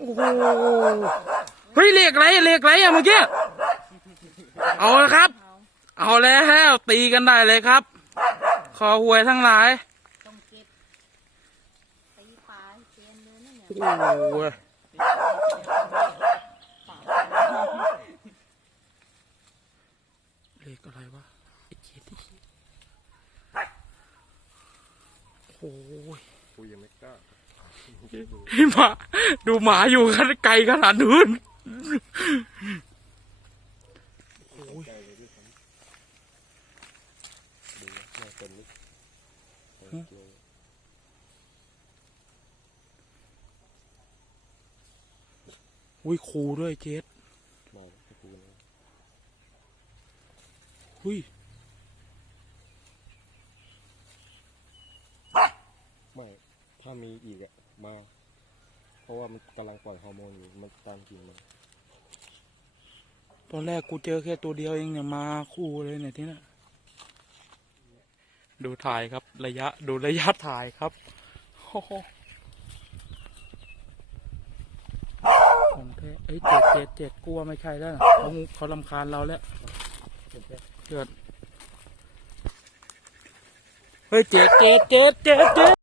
โอ้โหเฮ้ยเลขอะไรเลขอะไรอะเมื่อกี้เอาละครับ เอาแล้วตีกันได้เลยครับ คอหวยทั้งหลายต้องเก็บตีปลาเตียนเลยนะเนี่ยโอ้โหเลขอะไรวะไอ้เจ็ดที่โอ้ย กูยังไม่กล้าให้หมาดูหมาอยู่กันไกลขนาดนู้นโอ้ยใจเลยด้วยซ้ำดูนะน่าเป็นลึกโอเคอุ้ยครูด้วยเจ็ดมาแล้วกูนะอุ้ย ไม่ ถ้ามีอีกอะมา เพราะว่ามันกำลังปล่อยฮอร์โมนอยู่มันตามกินมันตอนแรกกูเจอแค่ตัวเดียวเองเนี่ยมาคู่เลยเนี่ยที่น่ะดูถ่ายครับระยะดูระยะถ่ายครับโอ้โหของแท้เอ้ยเจ็ดเจ็ดเจ็ดกลัวไม่ใช่แล้วนะเขาเขาลำคาญเราแล้วเกิดเฮ้ยเจ็ดเจ็ดเจ็ดเจ็ดเจ็ด